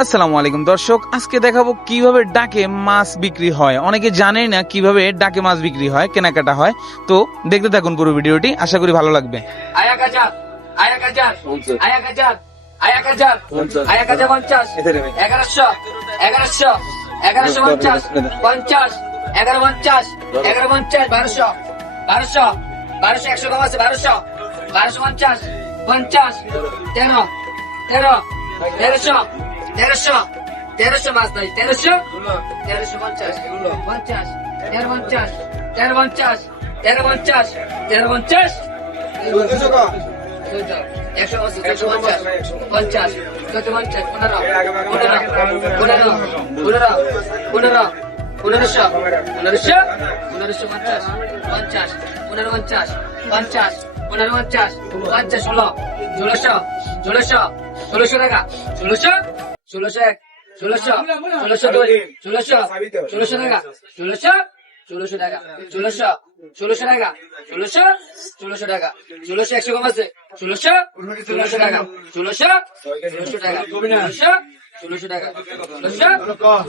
আসসালামু আলাইকুম দর্শক, আজকে দেখাবো কিভাবে ডাকে মাছ বিক্রি হয়। অনেকে জানে না কিভাবে ডাকে মাছ বিক্রি হয়, কেনাকাটা হয়। তো দেখতে থাকুন পুরো ভিডিওটি, আশা করি ভালো লাগবে। আয়া কাজার 50 1150 1150 50 1150 1200 100 কম আছে 1250 50 1300 মাছ নাই 1350 50 1350 100 আছে 150 50 16 টাকা 16 টাকা 16 টাকা 16 টাকা 16 টাকা 100 কম আছে 16 টাকা 16 টাকা 16 টাকা